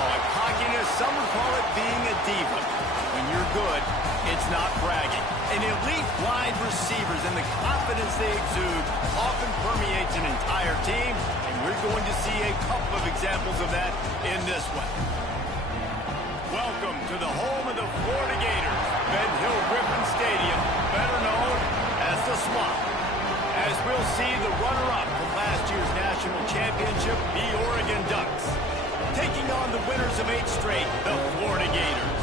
call it cockiness. Some would call it being a diva. When you're good, it's not bragging. And elite wide receivers and the confidence they exude often permeates an entire team, and we're going to see a couple of examples of that in this one. Welcome to the home of the Florida Gators, Ben Hill Griffin Stadium, better known as the Swamp. As we'll see the runner-up from last year's national championship, the Oregon Ducks, taking on the winners of 8 straight, the Florida Gators.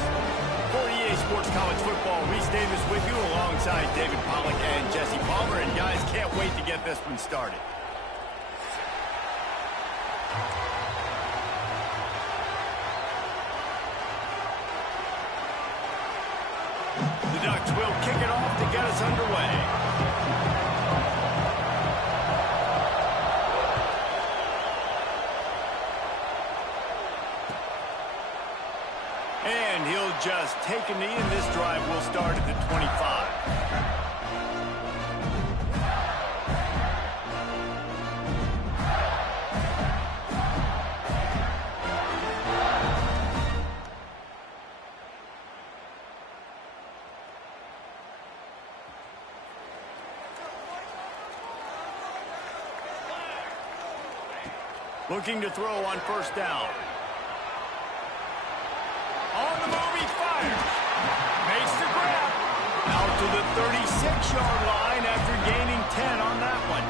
For EA Sports College Football, Reese Davis with you alongside David Pollack and Jesse Palmer. And guys, can't wait to get this one started. The Ducks will kick it off to get us underway. And he'll just take a knee, and this drive will start at the 25. Looking to throw on first down. On the move, he fires. Makes the grab. Out to the 36-yard line after gaining 10 on that one.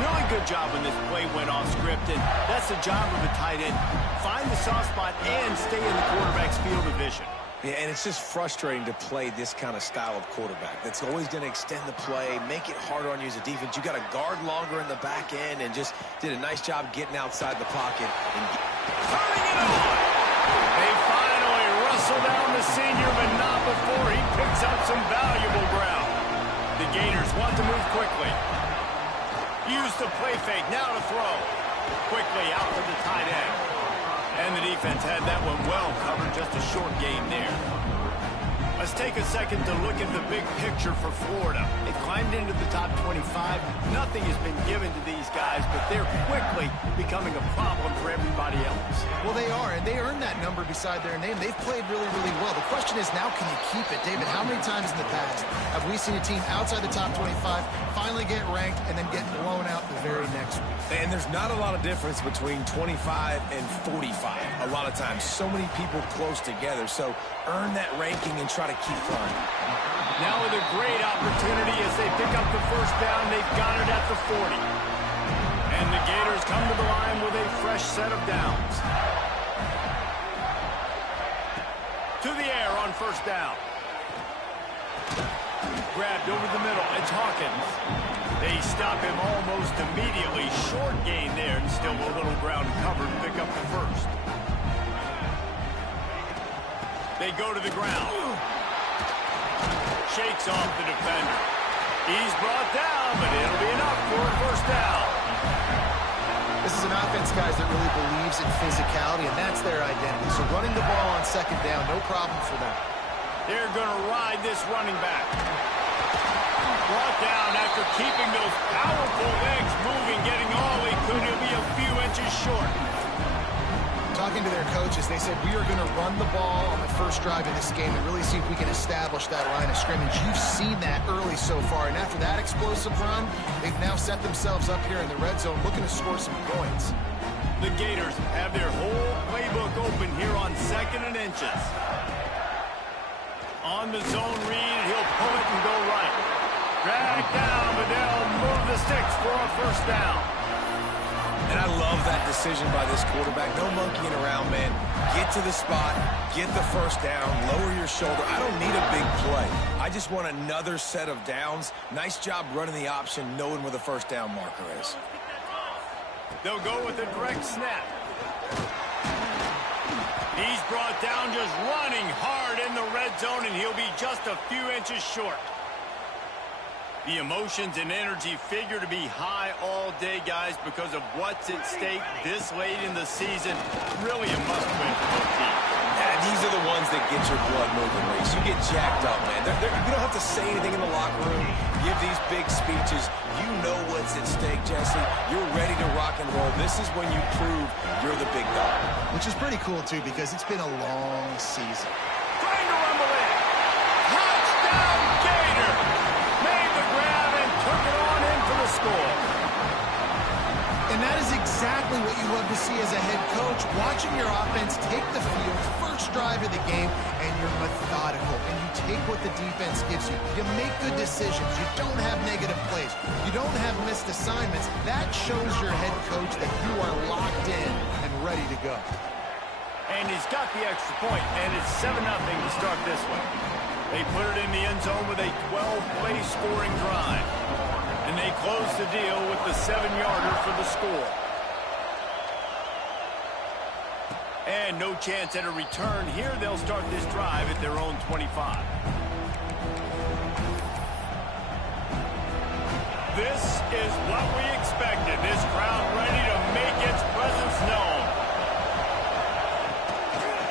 Really good job when this play went off script, and that's the job of a tight end. Find the soft spot and stay in the quarterback's field of vision. Yeah, and it's just frustrating to play this kind of style of quarterback. That's always going to extend the play, make it harder on you as a defense. You got to guard longer in the back end, and just did a nice job getting outside the pocket. And turning it on! They finally wrestle down the senior, but not before he picks up some valuable ground. The Gators want to move quickly. Use the play fake, now to throw. Quickly out to the tight end. And the defense had that one well covered, just a short game there. Let's take a second to look at the big picture for Florida. They've climbed into the top 25. Nothing has been given to these guys, but they're quickly becoming a problem for everybody else. Well, they are, and they earned that number beside their name. They've played really, really well. The question is now, can you keep it? David, how many times in the past have we seen a team outside the top 25 finally get ranked and then get blown out the very next week? And there's not a lot of difference between 25 and 45 a lot of times. So many people close together. So earn that ranking and try to keep climbing. Now with a great opportunity as they pick up the first down. They've got it at the 40. And the Gators come to the line with a fresh set of downs. To the air on first down. Grabbed over the middle. It's Hawkins. They stop him almost immediately. Short gain there, and still a little ground covered to pick up the first. They go to the ground. Shakes off the defender. He's brought down, but it'll be enough for a first down. This is an offense, guys, that really believes in physicality, and that's their identity. So running the ball on second down, no problem for them. They're going to ride this running back. Brought down after keeping those powerful legs moving, getting all he could. He'll be a few inches short. Talking to their coaches, they said, we are going to run the ball on the first drive in this game and really see if we can establish that line of scrimmage. You've seen that early so far, and after that explosive run, they've now set themselves up here in the red zone looking to score some points. The Gators have their whole playbook open here on 2nd and inches. On the zone read, he'll pull it and go right. Drag down, but they'll move the sticks for a first down. And I love that decision by this quarterback. No monkeying around, man. Get to the spot, get the first down, lower your shoulder. I don't need a big play. I just want another set of downs. Nice job running the option, knowing where the first down marker is. They'll go with a direct snap. He's brought down just running hard in the red zone, and he'll be just a few inches short. The emotions and energy figure to be high all day, guys, because of what's at stake this late in the season. Really a must-win for both teams. And these are the ones that get your blood moving, Reese. You get jacked up, man. You don't have to say anything in the locker room, give these big speeches. You know what's at stake, Jesse. You're ready to rock and roll. This is when you prove you're the big dog. Which is pretty cool, too, because it's been a long season. Trying to rumble in. Touchdown, Gator. Made the grab and took it on in for the score. And that is exactly what you love to see as a head coach, watching your offense take the field, first drive of the game, and you're methodical, and you take what the defense gives you. You make good decisions. You don't have negative plays. You don't have missed assignments. That shows your head coach that you are locked in and ready to go. And he's got the extra point, and it's 7-0 to start this one. They put it in the end zone with a 12-play scoring drive. And they close the deal with the 7-yarder for the score. And no chance at a return here. They'll start this drive at their own 25. This is what we expected. This crowd ready to make its presence known.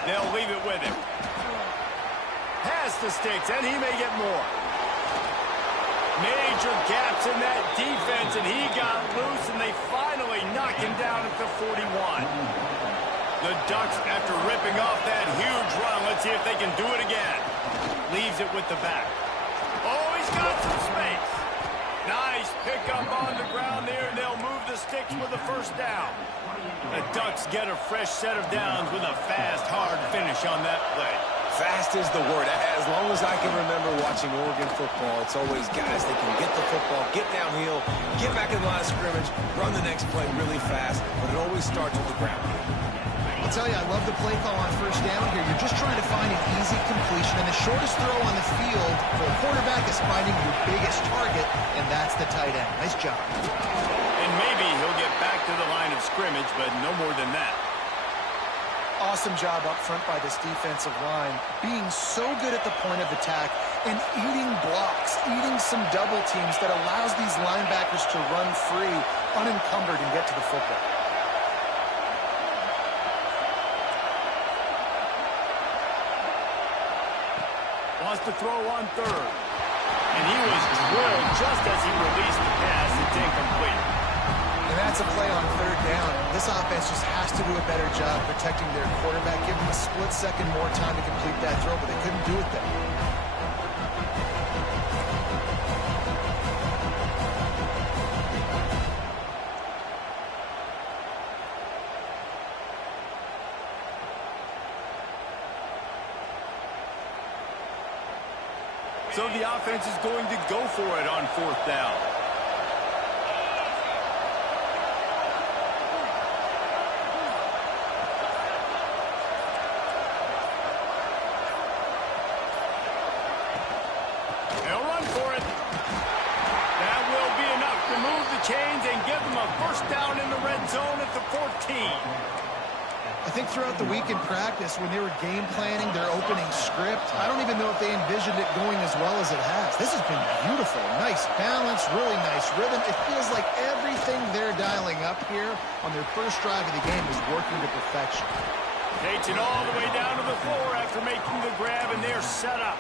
They'll leave it with him. Pass the sticks, and he may get more. Major gaps in that defense, and he got loose, and they finally knock him down at the 41. The Ducks, after ripping off that huge run, let's see if they can do it again. Leaves it with the back. Oh, he's got some space. Nice pickup on the ground there, and they'll move the sticks with a first down. The Ducks get a fresh set of downs with a fast, hard finish on that play. Fast is the word. As long as I can remember watching Oregon football, it's always guys that can get the football, get downhill, get back in the line of scrimmage, run the next play really fast, but it always starts with the ground. I'll tell you, I love the play call on first down here. You're just trying to find an easy completion, and the shortest throw on the field for a quarterback is finding your biggest target, and that's the tight end. Nice job. And maybe he'll get back to the line of scrimmage, but no more than that. Awesome job up front by this defensive line, being so good at the point of attack and eating blocks, eating some double teams that allows these linebackers to run free, unencumbered, and get to the football. Wants to throw on third. And he was drilled just as he released the pass. It's incomplete. And that's a play on third down. This offense just has to do a better job protecting their quarterback, give them a split second more time to complete that throw, but they couldn't do it there. So the offense is going to go for it on fourth down. They'll run for it. That will be enough to move the chains and give them a first down in the red zone at the 14. I think throughout the week in practice, when they were game planning their opening script, I don't even know if they envisioned it going as well as it has. This has been beautiful. Nice balance, really nice rhythm. It feels like everything they're dialing up here on their first drive of the game is working to perfection. Takes it all the way down to the floor after making the grab, and they're set up.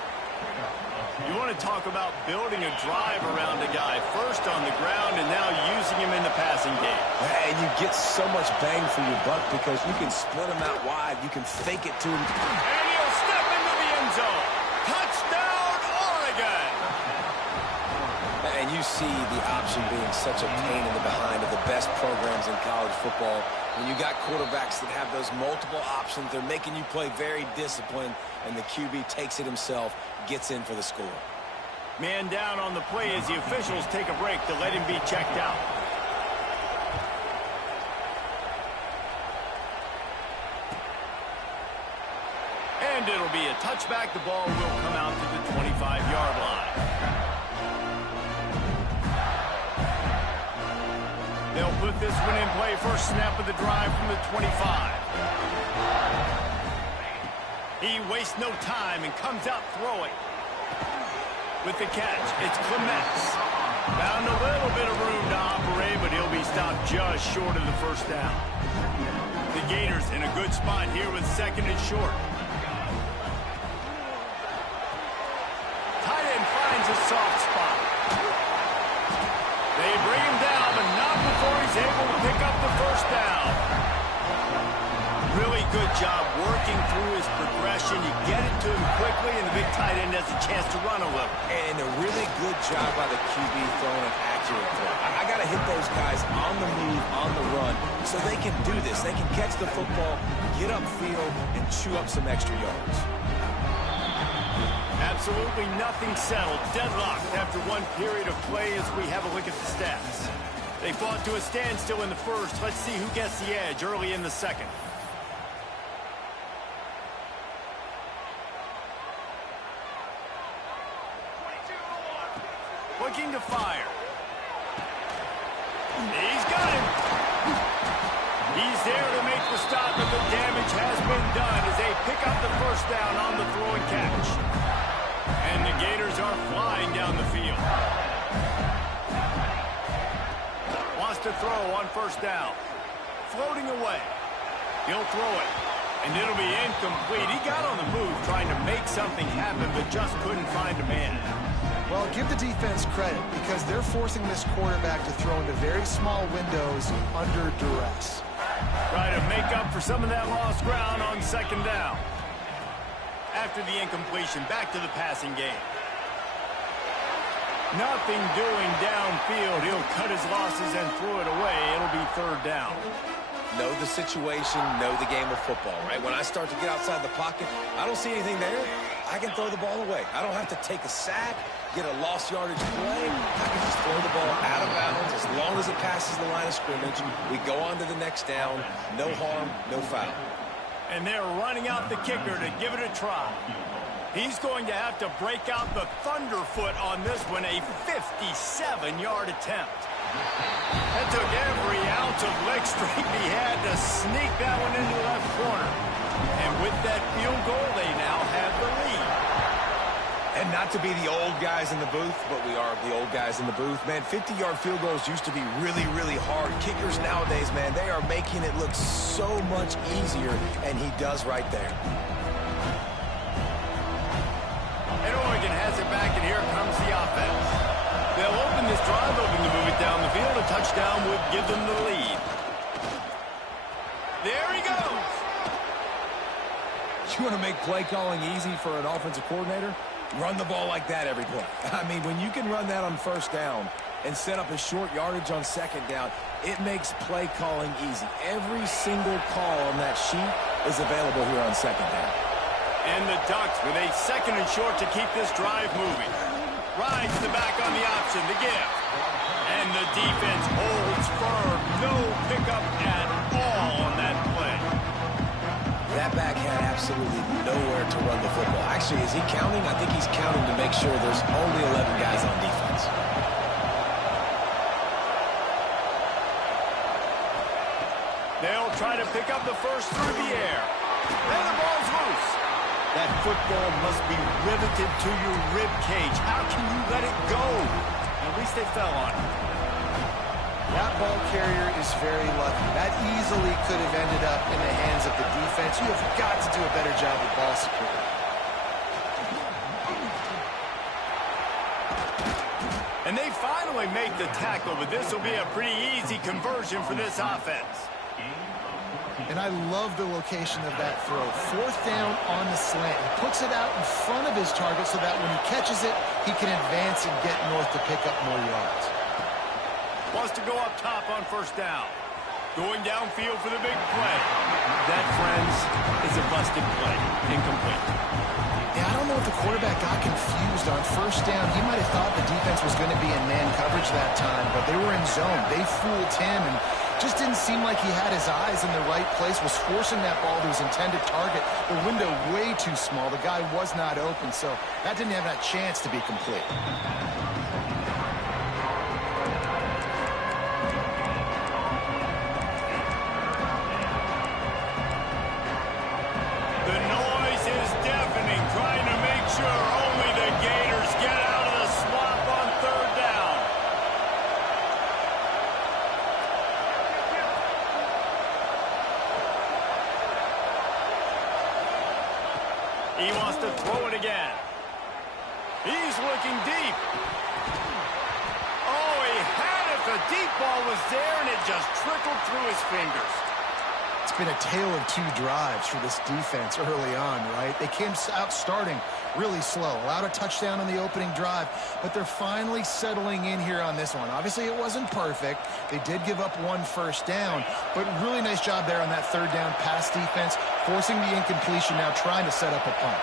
You want to talk about building a drive around a guy, first on the ground and now using him in the passing game. And you get so much bang for your buck because you can split him out wide. You can fake it to him. And he'll step into the end zone. Touchdown, Oregon! And you see the option being such a pain in the behind of the best programs in college football. When you got quarterbacks that have those multiple options, they're making you play very disciplined, and the QB takes it himself, gets in for the score. Man down on the play as the officials take a break to let him be checked out. And it'll be a touchback. The ball will come out to the 25-yard line. They'll put this one in play. First snap of the drive from the 25. He wastes no time and comes out throwing. With the catch, it's Clements. Found a little bit of room to operate, but he'll be stopped just short of the first down. The Gators in a good spot here with second and short. soft spot. They bring him down, but not before he's able to pick up the first down. Really good job working through his progression. You get it to him quickly, and the big tight end has a chance to run a little. And a really good job by the QB throwing an accurate throw. I got to hit those guys on the move, on the run, so they can do this. They can catch the football, get upfield, and chew up some extra yards. Absolutely nothing settled. Deadlocked after one period of play as we have a look at the stats. They fought to a standstill in the first. Let's see who gets the edge early in the second. Looking to fire. He's got him. He's there to make the stop, but the damage has been done as they pick up the first down on the throw and catch. And the Gators are flying down the field. Wants to throw on first down. Floating away. He'll throw it. And it'll be incomplete. He got on the move trying to make something happen, but just couldn't find a man. Well, give the defense credit because they're forcing this quarterback to throw into very small windows under duress. Try to make up for some of that lost ground on second down. After the incompletion, back to the passing game. Nothing doing downfield. He'll cut his losses and throw it away. It'll be third down. Know the situation, know the game of football, right? When I start to get outside the pocket, I don't see anything there. I can throw the ball away. I don't have to take a sack, get a lost yardage play. I can just throw the ball out of bounds as long as it passes the line of scrimmage. We go on to the next down. No harm, no foul. And they're running out the kicker to give it a try. He's going to have to break out the thunderfoot on this one, a 57-yard attempt. That took every ounce of leg strength he had to sneak that one into the left corner. And with that field goal, they now have the lead. And not to be the old guys in the booth, but we are the old guys in the booth. Man, 50-yard field goals used to be really, really hard. Kickers nowadays, man, they are making it look so much easier, and he does right there. And Oregon has it back, and here comes the offense. They'll open this drive, hoping to move it down the field. A touchdown would give them the lead. There he goes. You want to make play calling easy for an offensive coordinator? Run the ball like that every play. I mean, when you can run that on first down and set up a short yardage on second down, it makes play calling easy. Every single call on that sheet is available here on second down. And the Ducks with a second and short to keep this drive moving. Rides the back on the option, the give. And the defense holds firm. No pickup at all on that play. That back had absolutely nowhere to run the football. Actually, is he counting? I think he's counting to make sure there's only 11 guys on defense. They'll try to pick up the first through the air. And the ball's loose. That football must be riveted to your rib cage. How can you let it go? At least they fell on it. That ball carrier is very lucky. That easily could have ended up in the hands of the defense. You have got to do a better job with ball security. And they finally make the tackle, but this will be a pretty easy conversion for this offense. And I love the location of that throw. Fourth down on the slant. He puts it out in front of his target so that when he catches it, he can advance and get north to pick up more yards. Wants to go up top on first down. Going downfield for the big play. That, friends, is a busted play. Incomplete. Yeah, I don't know if the quarterback got confused on first down. He might have thought the defense was going to be in man coverage that time, but they were in zone. They fooled him and just didn't seem like he had his eyes in the right place, was forcing that ball to his intended target. The window way too small. The guy was not open, so that didn't have that chance to be complete. The noise is deafening, trying to make sure only the Gators get out of the swamp on third down. He wants to throw it again. He's looking deep. Oh, he had it. The deep ball was there, and it just trickled through his fingers. It's been a tale of two drives for this defense early on, right? They came out starting really slow, allowed a touchdown on the opening drive, but they're finally settling in here on this one. Obviously, it wasn't perfect. They did give up one first down, but really nice job there on that third down pass defense, forcing the incompletion, now trying to set up a punt.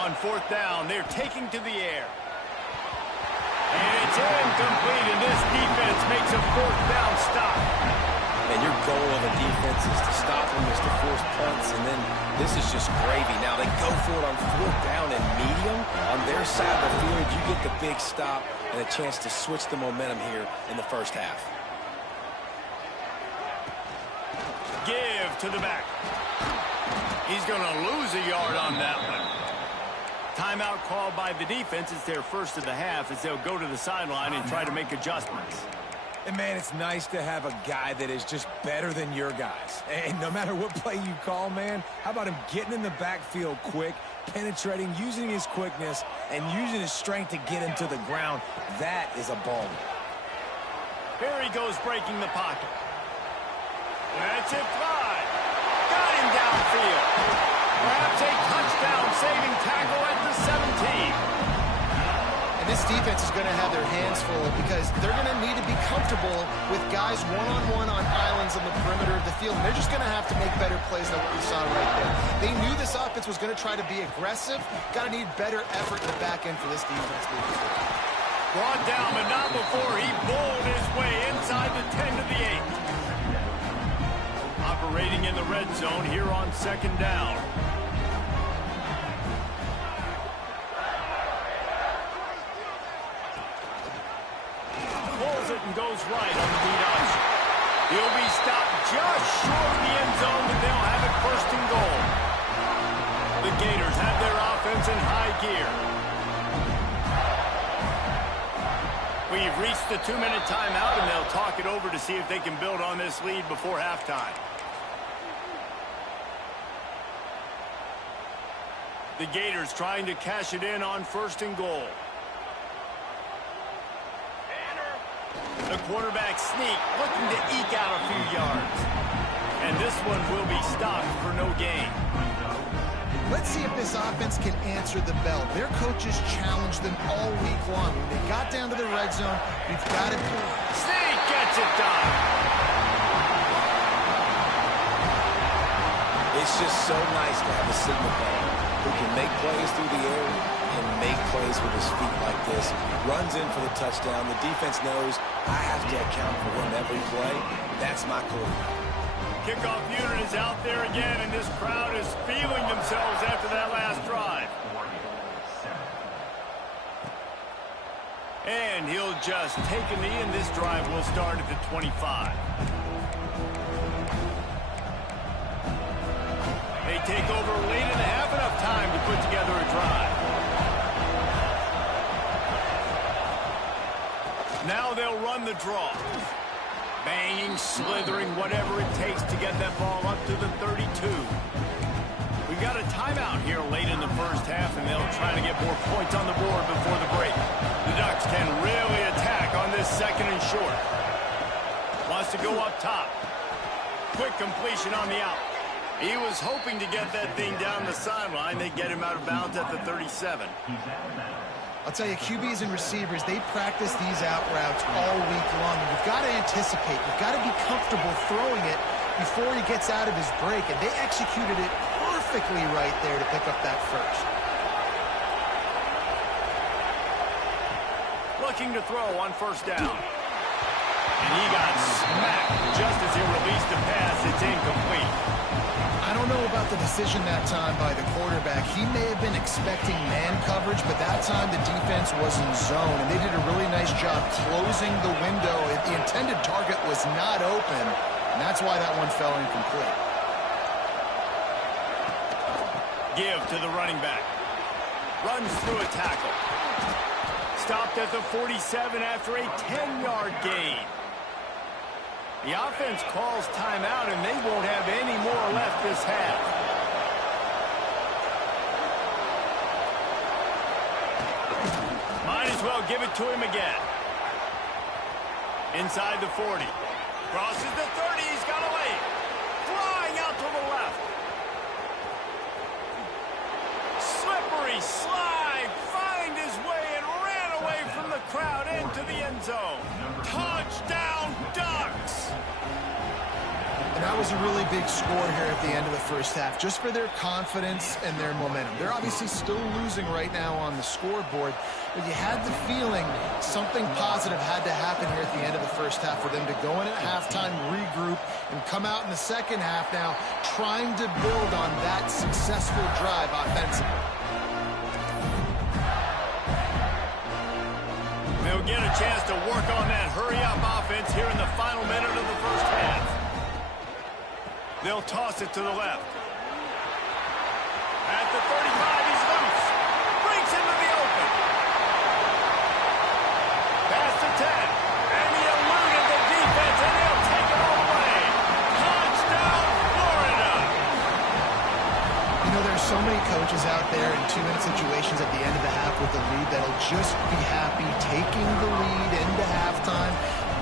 On fourth down, they're taking to the air. And it's incomplete, and this defense makes a fourth down stop. And your goal of a defense is to stop them, is to force punts, and then this is just gravy. Now they go for it on fourth down and medium. On their side of the field, you get the big stop and a chance to switch the momentum here in the first half. Give to the back. He's going to lose a yard on that one. Timeout called by the defense. It's their first of the half as they'll go to the sideline and try to make adjustments. And, man, it's nice to have a guy that is just better than your guys. And no matter what play you call, man, how about him getting in the backfield quick, penetrating, using his quickness, and using his strength to get him to the ground? That is a ball. Here he goes breaking the pocket. That's it, Clyde. Got him downfield. Perhaps a touchdown-saving tackle at the 17. And this defense is going to have their hands full because they're going to need to be comfortable with guys one-on-one on islands on the perimeter of the field. And they're just going to have to make better plays than what we saw right there. They knew this offense was going to try to be aggressive. Got to need better effort in the back end for this defense. Brought down, but not before he bowled his way inside the 10 to the 8. Operating in the red zone here on second down. Pulls it and goes right on the lead option. He'll be stopped just short of the end zone, but they'll have it first and goal. The Gators have their offense in high gear. We've reached the 2-minute timeout, and they'll talk it over to see if they can build on this lead before halftime. The Gators trying to cash it in on first and goal. The quarterback sneak, looking to eke out a few yards. And this one will be stopped for no gain. Let's see if this offense can answer the bell. Their coaches challenged them all week long. When they got down to the red zone, we've got it. Sneak gets it done. It's just so nice to have a signal back who can make plays through the air and make plays with his feet like this. Runs in for the touchdown. The defense knows I have to account for him every play. That's my quarterback. Kickoff unit is out there again, and this crowd is feeling themselves after that last drive. And he'll just take a knee, and this drive will start at the 25. They take over late in the half, enough time to put together a drive. Now they'll run the draw. Banging, slithering, whatever it takes to get that ball up to the 32. We've got a timeout here late in the first half, and they'll try to get more points on the board before the break. The Ducks can really attack on this second and short. Wants to go up top. Quick completion on the out. He was hoping to get that thing down the sideline. They get him out of bounds at the 37. I'll tell you, QBs and receivers, they practice these out routes all week long. And you've got to anticipate. You've got to be comfortable throwing it before he gets out of his break. And they executed it perfectly right there to pick up that first. Looking to throw on first down. And he got smacked just as he released the pass. It's incomplete. I don't know about the decision that time by the quarterback. He may have been expecting man coverage, but that time the defense was in zone, and they did a really nice job closing the window. The intended target was not open, and that's why that one fell incomplete. Give to the running back. Runs through a tackle. Stopped at the 47 after a 10-yard gain. The offense calls timeout, and they won't have any more left this half. Might as well give it to him again. Inside the 40. Crosses the 30. He's got a lane. Flying out to the left. Slippery slide. Find his way and ran away from the crowd into the end zone. Touchdown, Ducks! And that was a really big score here at the end of the first half, just for their confidence and their momentum. They're obviously still losing right now on the scoreboard, but you had the feeling something positive had to happen here at the end of the first half for them to go in at halftime, regroup, and come out in the second half now trying to build on that successful drive offensively. They'll get a chance to work on that hurry-up offense here in the final minute of the first half. They'll toss it to the left. At the 35, he's loose. Breaks into the open. Pass to 10. And he eluded the defense, and they'll take it all away. Touchdown, Florida! You know, there's so many coaches out there in two-minute situations at the end of the half with the lead that'll just be happy taking the lead into halftime.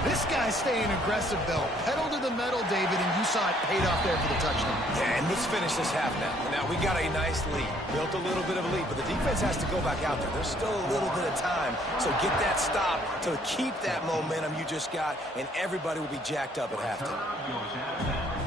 This guy's staying aggressive, though. Pedal to the metal, David, and you saw it paid off there for the touchdown. Yeah, and let's finish this half now. Now, we got a nice lead. Built a little bit of a lead, but the defense has to go back out there. There's still a little bit of time, so get that stop to keep that momentum you just got, and everybody will be jacked up at halftime.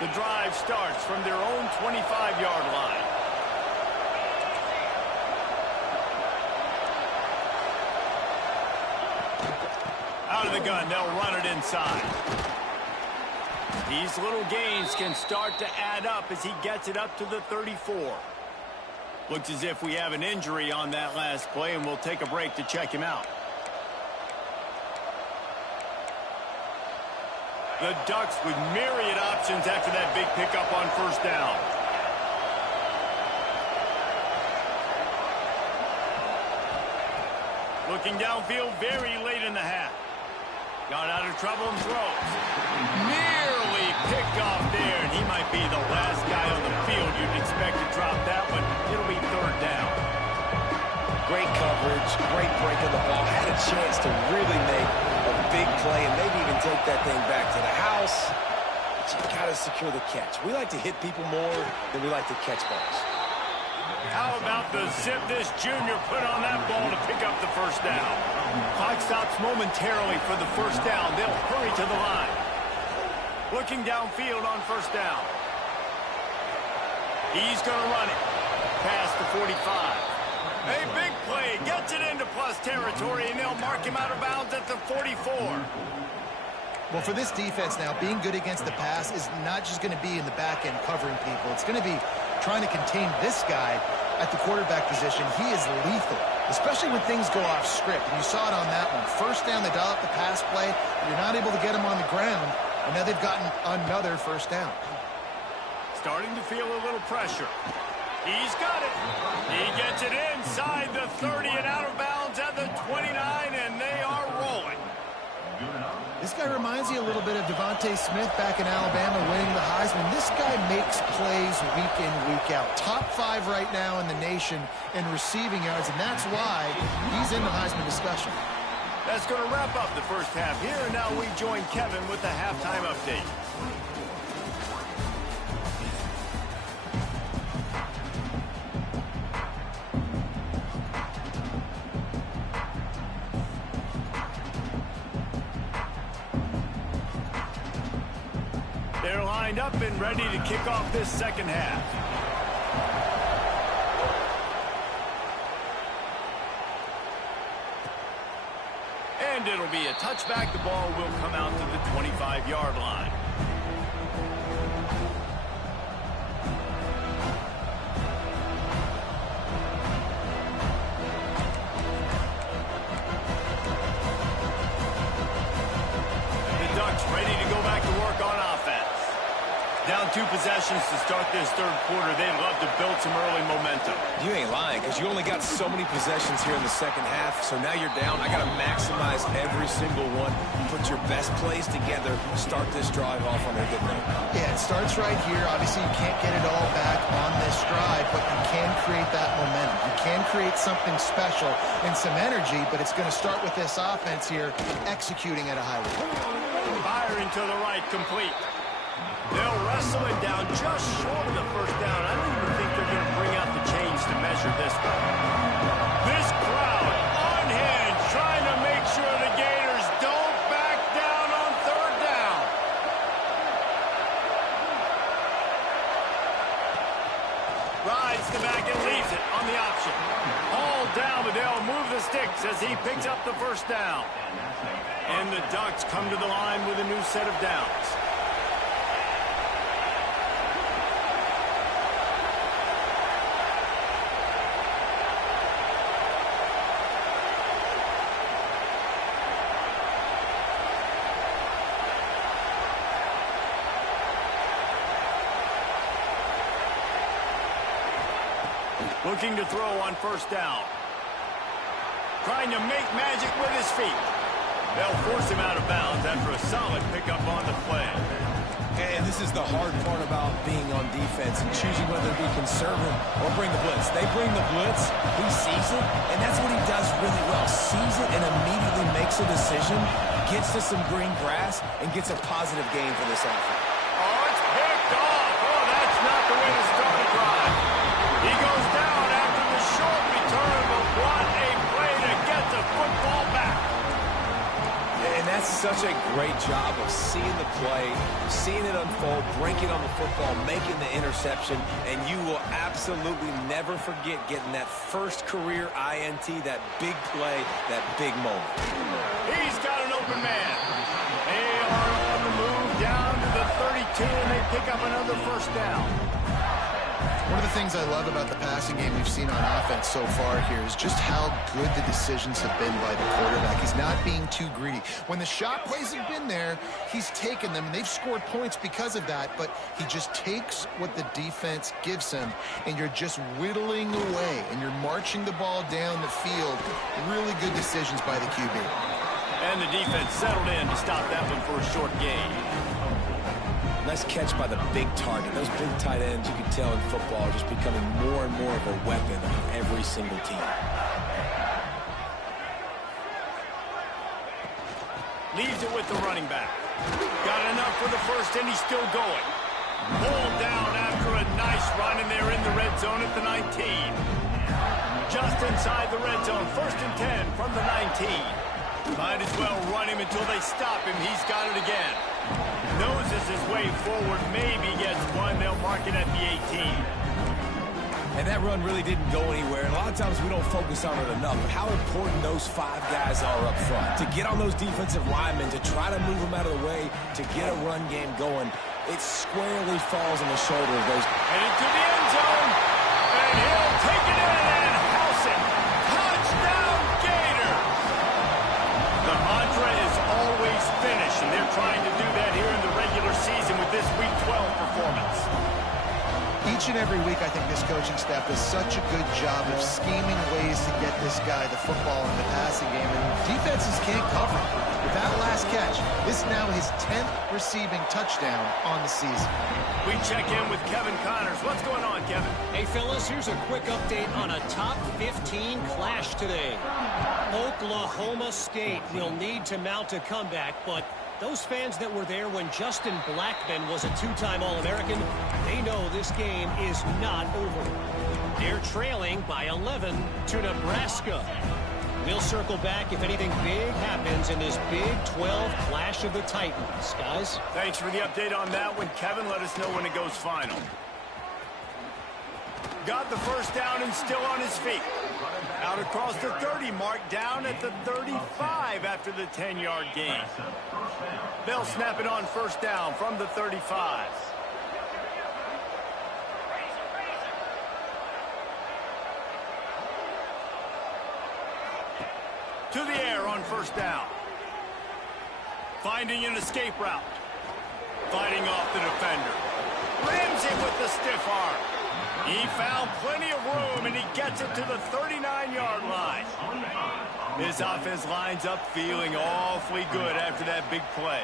The drive starts from their own 25-yard line. Out of the gun, they'll run it inside. These little gains can start to add up as he gets it up to the 34. Looks as if we have an injury on that last play, and we'll take a break to check him out. The Ducks with myriad options after that big pickup on first down. Looking downfield very late in the half. Got out of trouble and throws. Nearly picked off there, and he might be the last guy on the field you'd expect to drop that one. It'll be third down. Great coverage, great break of the ball. Had a chance to really make a big play and maybe even take that thing back to the house. But you got to secure the catch. We like to hit people more than we like to catch balls. How about the zip this junior put on that ball to pick up the first down? Clock stops momentarily for the first down. They'll hurry to the line. Looking downfield on first down. He's going to run it. Past the 45. A big play, gets it into plus territory, and they'll mark him out of bounds at the 44. Well, for this defense now, being good against the pass is not just going to be in the back end covering people. It's going to be trying to contain this guy at the quarterback position. He is lethal, especially when things go off script. And you saw it on that one. First down, they dial up the pass play. You're not able to get him on the ground, and now they've gotten another first down. Starting to feel a little pressure. He's got it. He gets it inside the 30 and out of bounds at the 29, and they are rolling. This guy reminds you a little bit of Devontae Smith back in Alabama winning the Heisman. This guy makes plays week in, week out. Top 5 right now in the nation in receiving yards, and that's why he's in the Heisman discussion. That's going to wrap up the first half here, and now we join Kevin with the halftime update. They're lined up and ready to kick off this second half. And it'll be a touchback. The ball will come out to the 25-yard line. 2 possessions to start this third quarter. They'd love to build some early momentum. You ain't lying, because you only got so many possessions here in the second half, so now you're down. I got to maximize every single one. Put your best plays together. Start this drive off on a good note. Yeah, it starts right here. Obviously, you can't get it all back on this drive, but you can create that momentum. You can create something special and some energy, but it's going to start with this offense here executing at a high level. Firing to the right, complete. They'll wrestle it down just short of the first down. I don't even think they're going to bring out the chains to measure this one. This crowd on hand trying to make sure the Gators don't back down on third down. Rides the back and leaves it on the option. All down, but they'll move the sticks as he picks up the first down. And the Ducks come to the line with a new set of downs. Looking to throw on first down. Trying to make magic with his feet. They'll force him out of bounds after a solid pickup on the play. And this is the hard part about being on defense and choosing whether to be conservative or bring the blitz. They bring the blitz, he sees it, and that's what he does really well. Sees it and immediately makes a decision, gets to some green grass, and gets a positive gain for this offense. Oh, it's picked off. Oh, that's not the way to start a drive. He goes down after the short return, but what a play to get the football back. And that's such a great job of seeing the play, seeing it unfold, breaking on the football, making the interception, and you will absolutely never forget getting that first career INT, that big play, that big moment. He's got an open man. They are on the move down to the 32, and they pick up another first down. One of the things I love about the passing game we've seen on offense so far here is just how good the decisions have been by the quarterback. He's not being too greedy. When the shot plays have been there, he's taken them, and they've scored points because of that, but he just takes what the defense gives him, and you're just whittling away, and you're marching the ball down the field. Really good decisions by the QB. And the defense settled in to stop that one for a short gain. Nice catch by the big target. Those big tight ends, you can tell in football, are just becoming more and more of a weapon on every single team. Leaves it with the running back. Got enough for the first, and he's still going. Pulled down after a nice run, and they're in the red zone at the 19. Just inside the red zone, 1st and 10 from the 19. Might as well run him until they stop him. He's got it again. Noses his way forward, maybe gets one. They'll mark it at the 18. And that run really didn't go anywhere. And a lot of times we don't focus on it enough. But how important those 5 guys are up front. To get on those defensive linemen, to try to move them out of the way, to get a run game going, it squarely falls on the shoulder of those. Headed to the end zone. And he'll take it in and house it. Touchdown, Gators! The mantra is always finish, and they're trying to do that here in the regular season with this Week 12 performance. Each and every week, I think this coaching staff does such a good job of scheming ways to get this guy the football in the passing game, and defenses can't cover him. With that last catch, this is now his 10th receiving touchdown on the season. We check in with Kevin Connors. What's going on, Kevin? Hey, fellas, here's a quick update on a top 15 clash today. Oklahoma State will need to mount a comeback, but those fans that were there when Justin Blackmon was a 2-time All-American, they know this game is not over. They're trailing by 11 to Nebraska. We'll circle back if anything big happens in this Big 12 Clash of the Titans. Guys? Thanks for the update on that one, Kevin. Let us know when it goes final. Got the first down and still on his feet. Out across the 30 mark, down at the 35 after the 10-yard gain. They'll snap it on first down from the 35. To the air on first down. Finding an escape route. Fighting off the defender. Rims him with the stiff arm. He found plenty of room, and he gets it to the 39-yard line. His offense lines up feeling awfully good after that big play.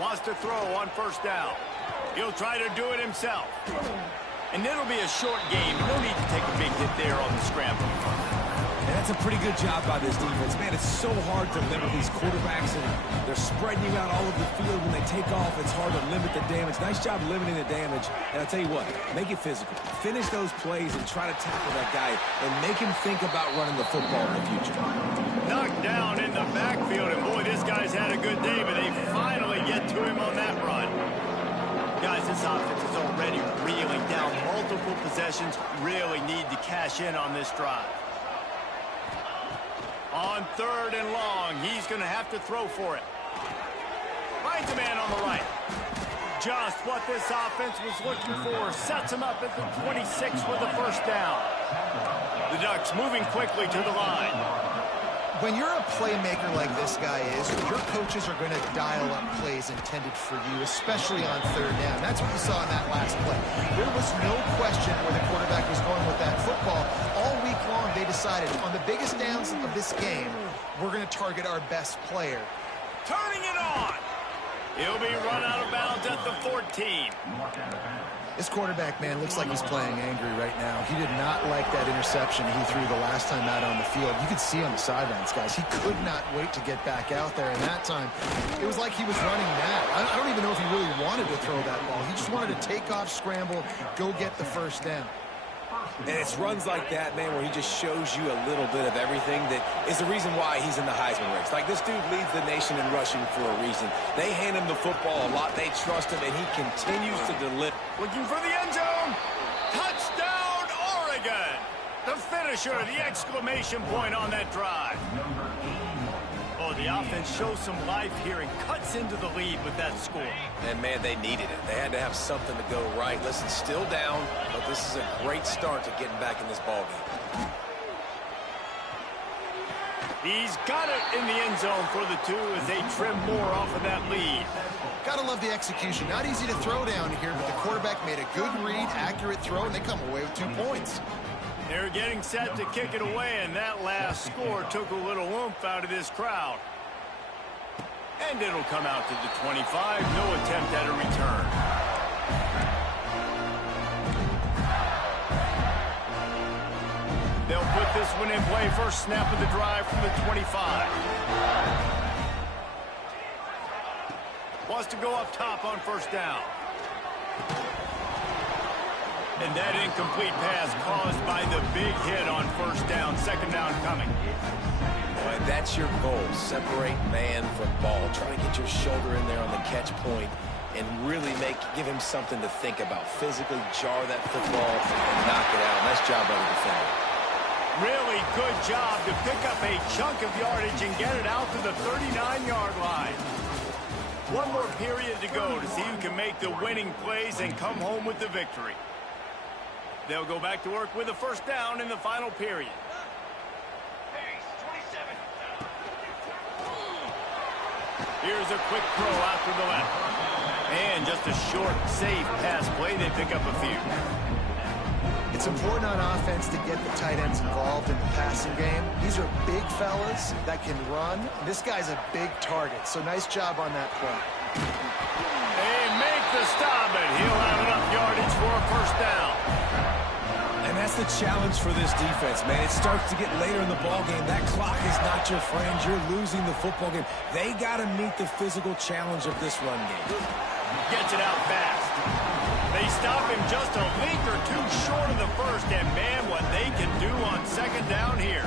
Wants to throw on first down. He'll try to do it himself. And it'll be a short game. No need to take a big hit there on the scramble. And that's a pretty good job by this defense. Man, it's so hard to limit these quarterbacks, and they're spreading you out all over the field. When they take off, it's hard to limit the damage. Nice job limiting the damage. And I'll tell you what, make it physical. Finish those plays and try to tackle that guy and make him think about running the football in the future. Knocked down in the backfield, and boy, this guy's had a good day, but they finally get to him on that run. Guys, this offense is already reeling down multiple possessions. Really need to cash in on this drive. On 3rd and long, he's going to have to throw for it. Finds a man on the right. Just what this offense was looking for. Sets him up at the 26 with the first down. The Ducks moving quickly to the line. When you're a playmaker like this guy is, your coaches are going to dial up plays intended for you, especially on 3rd down. That's what you saw in that last play. There was no question where the quarterback was going with that football. All week long, they decided on the biggest downs of this game, we're going to target our best player. Turning it on. He'll be run out of bounds at the 14. This quarterback, man, looks like he's playing angry right now. He did not like that interception he threw the last time out on the field. You could see on the sidelines, guys. He could not wait to get back out there. And that time, it was like he was running mad. I don't even know if he really wanted to throw that ball. He just wanted to take off, scramble, go get the first down. And it's runs like that, man, where he just shows you a little bit of everything that is the reason why he's in the Heisman race. Like, this dude leads the nation in rushing for a reason. They hand him the football a lot. They trust him, and he continues to deliver. Looking for the end zone. Touchdown, Oregon. The finisher, the exclamation point on that drive. Oh, the offense shows some life here and cuts into the lead with that score. And, man, they needed it. They had to have something to go right. Listen, still down, but this is a great start to getting back in this ballgame. He's got it in the end zone for the 2 as they trim more off of that lead. Gotta love the execution. Not easy to throw down here, but the quarterback made a good read, accurate throw, and they come away with 2 points. They're getting set to kick it away, and that last score took a little oomph out of this crowd. And it'll come out to the 25. No attempt at a return. They'll put this one in play. First snap of the drive from the 25. Wants to go up top on first down. And that incomplete pass caused by the big hit on first down. Second down coming. Boy, that's your goal. Separate man from ball. Try to get your shoulder in there on the catch point and really give him something to think about. Physically jar that football and knock it out. Nice job by the defender. Really good job to pick up a chunk of yardage and get it out to the 39-yard line. One more period to go to see who can make the winning plays and come home with the victory. They'll go back to work with a first down in the final period. Here's a quick throw out to the left. And just a short, safe pass play. They pick up a few. It's important on offense to get the tight ends involved in the passing game. These are big fellas that can run. This guy's a big target, so nice job on that play. They make the stop, and he'll have enough yardage for a first down. And that's the challenge for this defense, man. It starts to get later in the ballgame. That clock is not your friend. You're losing the football game. They got to meet the physical challenge of this run game. Gets it out fast. They stop him just a length or 2 short of the first, and man, what they can do on second down here.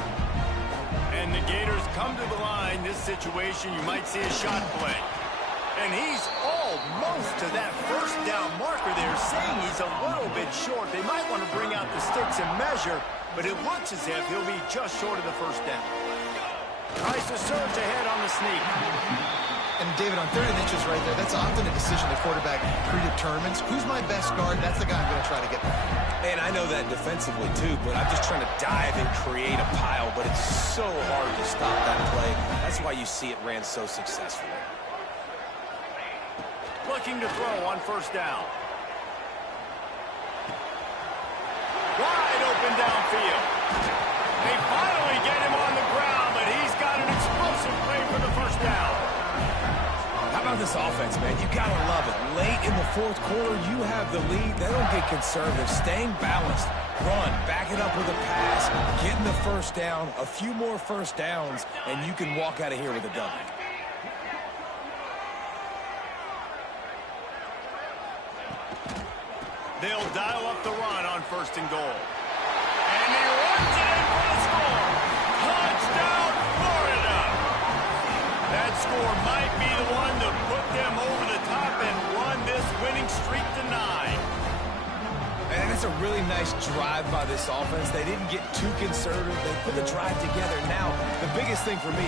And the Gators come to the line. This situation, you might see a shot play. And he's almost to that first down marker there, saying he's a little bit short. They might want to bring out the sticks and measure, but it looks as if he'll be just short of the first down. Tries to surge ahead on the sneak. And, David, on 3rd and inches right there, that's often a decision the quarterback predetermines. Who's my best guard? That's the guy I'm going to try to get back. And I know that defensively, too, but I'm just trying to dive and create a pile, but it's so hard to stop that play. That's why you see it ran so successfully. Looking to throw on 1st down. Wide open downfield. They finally get him on the ground, but he's got an explosive play for the 1st down. How about this offense, man? You got to love it. Late in the 4th quarter, you have the lead. They don't get conservative. Staying balanced. Run. Back it up with a pass. Getting the 1st down. A few more 1st downs, and you can walk out of here with a W. They'll dial up the run on 1st and goal. And he runs it in for the score. Touchdown, Florida. That score might be the one to put them over the top and run this winning streak to 9. And it's a really nice drive by this offense. They didn't get too conservative. They put the drive together. Now, the biggest thing for me,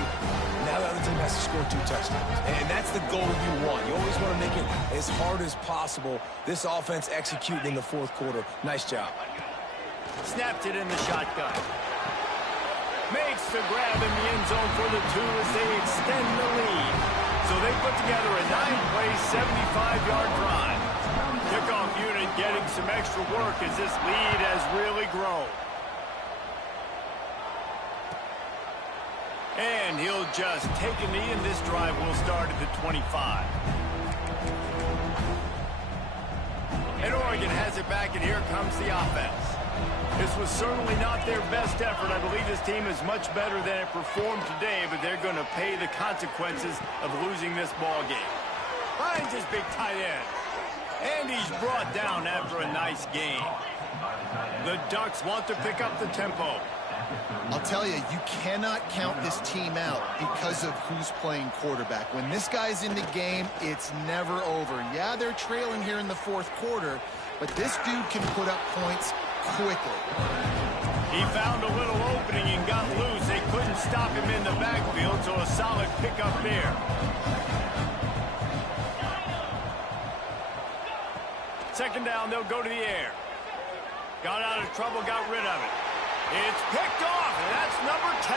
now the other team has to score 2 touchdowns. And that's the goal you want. You always want to make it as hard as possible. This offense executing in the 4th quarter. Nice job. Snapped it in the shotgun. Makes the grab in the end zone for the 2 as they extend the lead. So they put together a 9-play, 75-yard drive. Kickoff unit getting some extra work as this lead has really grown. And he'll just take a knee, and this drive will start at the 25. And Oregon has it back, and here comes the offense. This was certainly not their best effort. I believe this team is much better than it performed today, but they're going to pay the consequences of losing this ball game. Finds his big tight end. And he's brought down after a nice game. The Ducks want to pick up the tempo. I'll tell you, you cannot count this team out because of who's playing quarterback. When this guy's in the game, it's never over. Yeah, they're trailing here in the 4th quarter, but this dude can put up points quickly. He found a little opening and got loose. They couldn't stop him in the backfield, so a solid pickup there. Second down, they'll go to the air. Got out of trouble, got rid of it. It's picked off, and that's number 10.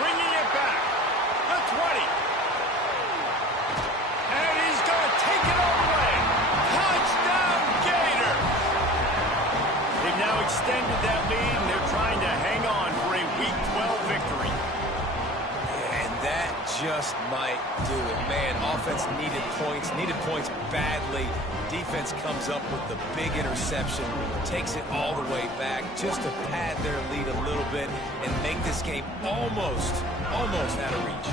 Bringing it back. The 20. And he's going to take it all the way. Touchdown, Gator. They've now extended that lead, and they're trying to hang on for a Week 12 victory. And that just might do it. Man, offense needed points badly. Defense comes up with the big interception, takes it all the way back just to pad their lead a little bit and make this game almost out of reach.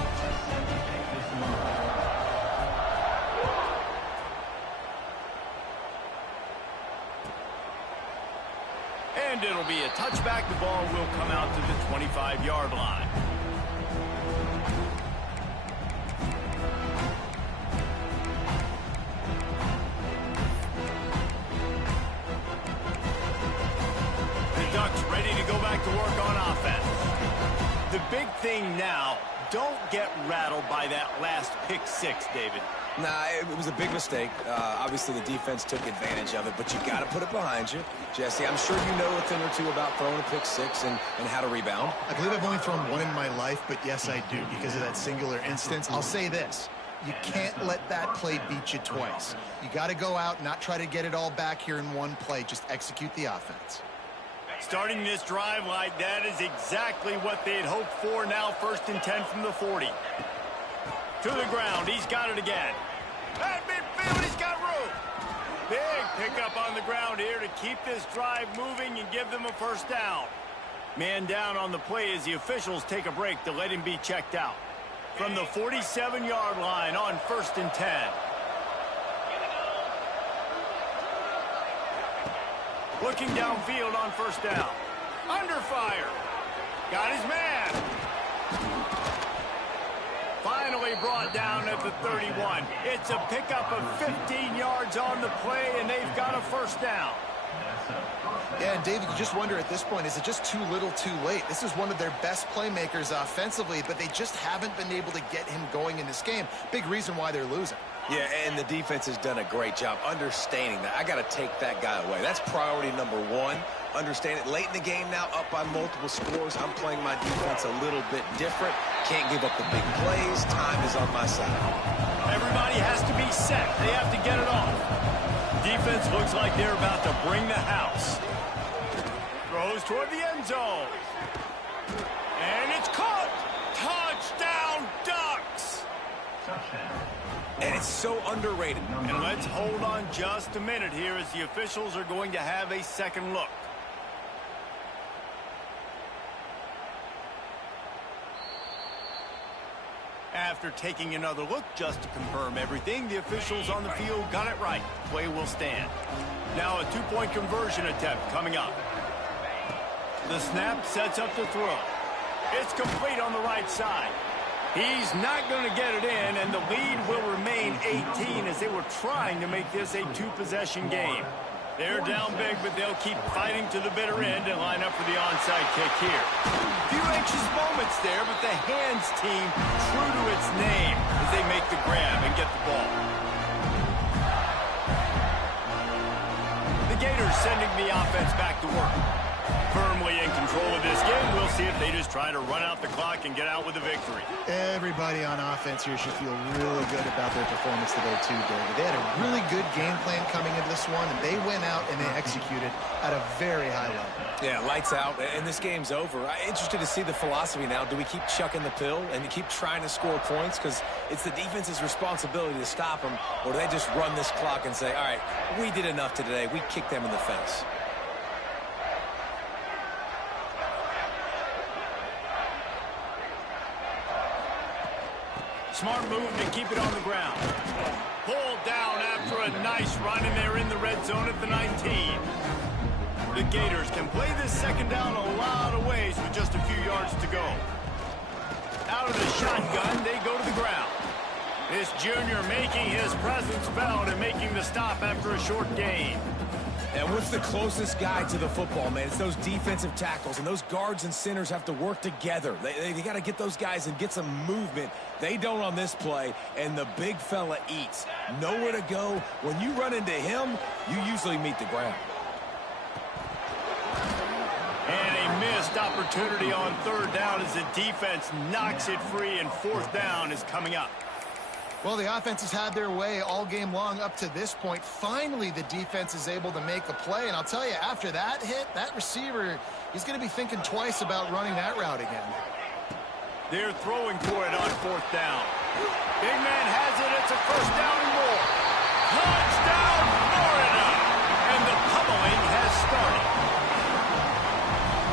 And it'll be a touchback. The ball will come out to the 25-yard line. Ready to go back to work on offense. The big thing now, don't get rattled by that last pick 6, David. Nah, it was a big mistake. Obviously, the defense took advantage of it, but you got to put it behind you. Jesse, I'm sure you know a thing or two about throwing a pick 6 and how to rebound. I believe I've only thrown one in my life, but yes, I do because of that singular instance. I'll say this. You can't let that play beat you twice. You got to go out, not try to get it all back here in one play. Just execute the offense. Starting this drive like that is exactly what they'd hoped for. Now 1st and 10 from the 40. To the ground. He's got it again. At midfield, he's got room. Big pickup on the ground here to keep this drive moving and give them a 1st down. Man down on the play as the officials take a break to let him be checked out. From the 47-yard line on 1st and 10. Looking downfield on 1st down. Under fire. Got his man. Finally brought down at the 31. It's a pickup of 15 yards on the play, and they've got a 1st down. Yeah, and David, you just wonder at this point, is it just too little too late? This is one of their best playmakers offensively, but they just haven't been able to get him going in this game. Big reason why they're losing. Yeah, and the defense has done a great job understanding that. I got to take that guy away. That's priority number one. Understand it. Late in the game now, up by multiple scores. I'm playing my defense a little bit different. Can't give up the big plays. Time is on my side. Everybody has to be set. They have to get it off. Defense looks like they're about to bring the house. Throws toward the end zone. And it's caught. Touchdown, Ducks. And it's so underrated. And let's hold on just a minute here as the officials are going to have a second look. After taking another look just to confirm everything, the officials on the field got it right. Play will stand. Now a two-point conversion attempt coming up. The snap sets up the throw. It's complete on the right side. He's not going to get it in, and the lead will remain 18 as they were trying to make this a two-possession game. They're down big, but they'll keep fighting to the bitter end and line up for the onside kick here. Few anxious moments there, but the hands team true to its name as they make the grab and get the ball. The Gators sending the offense back to work. Firmly in control of this game. We'll see if they just try to run out the clock and get out with a victory. Everybody on offense here should feel really good about their performance today too, David. They had a really good game plan coming into this one, and they went out and they executed at a very high level. Yeah, lights out, and this game's over. I'm interested to see the philosophy now. Do we keep chucking the pill and keep trying to score points? Because it's the defense's responsibility to stop them, or do they just run this clock and say, all right, we did enough today. We kicked them in the face. Smart move to keep it on the ground. Pulled down after a nice run, and they're in the red zone at the 19. The Gators can play this second down a lot of ways with just a few yards to go. Out of the shotgun, they go to the ground. This junior making his presence felt and making the stop after a short gain. And what's the closest guy to the football, man? It's those defensive tackles, and those guards and centers have to work together. They got to get those guys and get some movement. They don't on this play, and the big fella eats. Nowhere to go. When you run into him, you usually meet the ground. And a missed opportunity on third down as the defense knocks it free, and fourth down is coming up. Well, the offense has had their way all game long up to this point. Finally, the defense is able to make a play. And I'll tell you, after that hit, that receiver, he's going to be thinking twice about running that route again. They're throwing for it on fourth down. Big man has it. It's a first down and more. Touchdown, Florida! And the pummeling has started.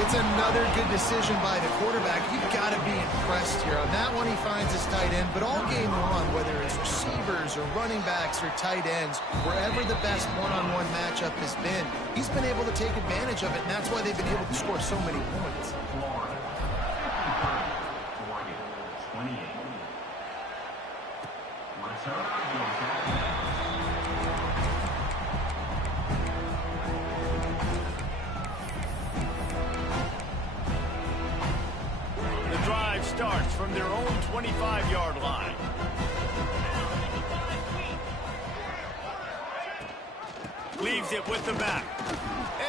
It's another good decision by the quarterback. You've got to be impressed here. On that one, he finds his tight end. But all game long, whether it's receivers or running backs or tight ends, wherever the best one-on-one matchup has been, he's been able to take advantage of it, and that's why they've been able to score so many points. Starts from their own 25-yard line. Leaves it with the back.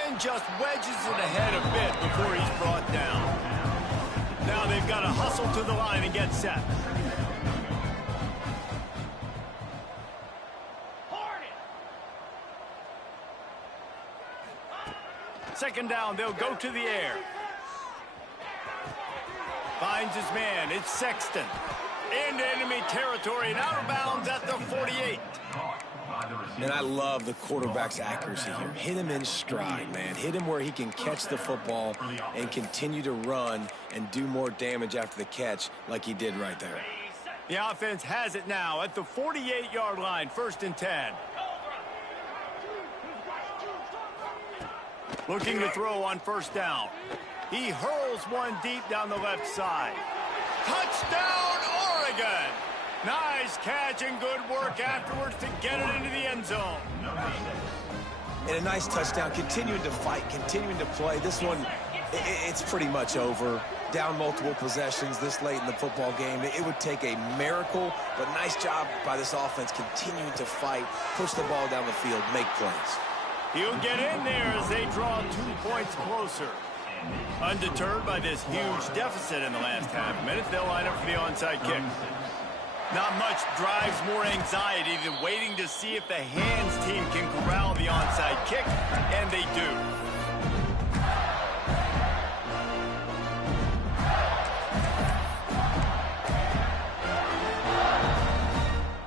And just wedges it ahead a bit before he's brought down. Now they've got to hustle to the line and get set. Second down, they'll go to the air. Finds his man. It's Sexton. Into enemy territory and out of bounds at the 48. And I love the quarterback's accuracy here. Hit him in stride, man. Hit him where he can catch the football and continue to run and do more damage after the catch like he did right there. The offense has it now at the 48-yard line, 1st and 10. Looking to throw on first down. He hurls one deep down the left side. Touchdown, Oregon! Nice catch and good work afterwards to get it into the end zone. and a nice touchdown, continuing to fight, continuing to play. This one, it's pretty much over. Down multiple possessions this late in the football game. It would take a miracle, but nice job by this offense continuing to fight, push the ball down the field, make plays. He'll get in there as they draw 2 points closer. Undeterred by this huge deficit in the last half minute, they'll line up for the onside kick. Not much drives more anxiety than waiting to see if the hands team can corral the onside kick, and they do.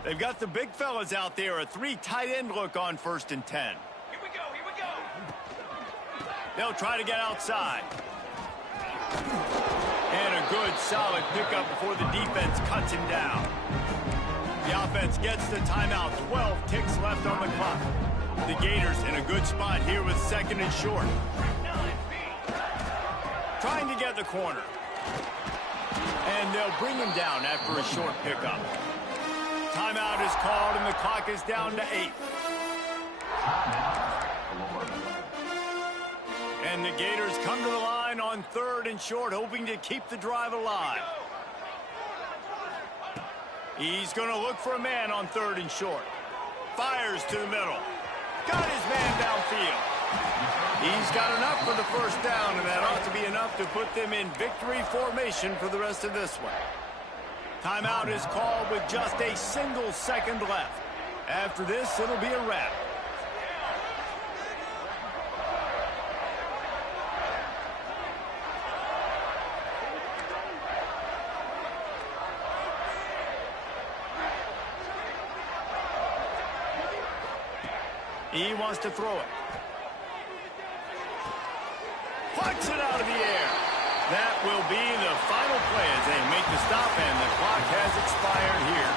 They've got the big fellas out there, a 3 tight end look on 1st and 10. Here we go. They'll try to get outside. And a good, solid pickup before the defense cuts him down. The offense gets the timeout. 12 ticks left on the clock. The Gators in a good spot here with 2nd and short. Trying to get the corner. And they'll bring him down after a short pickup. Timeout is called, and the clock is down to 8. And the Gators come to the line on 3rd and short, hoping to keep the drive alive. He's going to look for a man on 3rd and short. Fires to the middle. Got his man downfield. He's got enough for the 1st down, and that ought to be enough to put them in victory formation for the rest of this one. Timeout is called with just a single second left. After this, it'll be a wrap. He wants to throw it. Plucks it out of the air. That will be the final play as they make the stop, and the clock has expired here.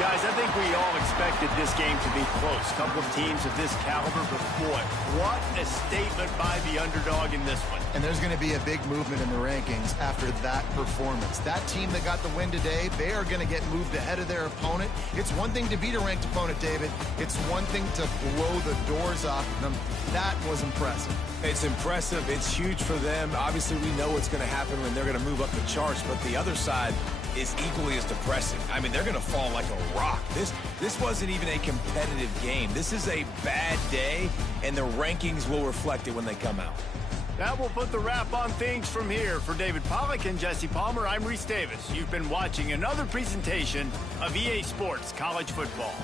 Guys, I think we all expected this game to be close. A couple of teams of this caliber, but boy, what a statement by the underdog in this one. And there's going to be a big movement in the rankings after that performance. That team that got the win today, they are going to get moved ahead of their opponent. It's one thing to beat a ranked opponent, David. It's one thing to blow the doors off of them. That was impressive. It's impressive. It's huge for them. Obviously, we know what's going to happen when they're going to move up the charts, but the other side is equally as depressing. I mean, they're going to fall like a rock. This wasn't even a competitive game. This is a bad day, and the rankings will reflect it when they come out. That will put the wrap on things from here. For David Pollack and Jesse Palmer, I'm Reese Davis. You've been watching another presentation of EA Sports College Football.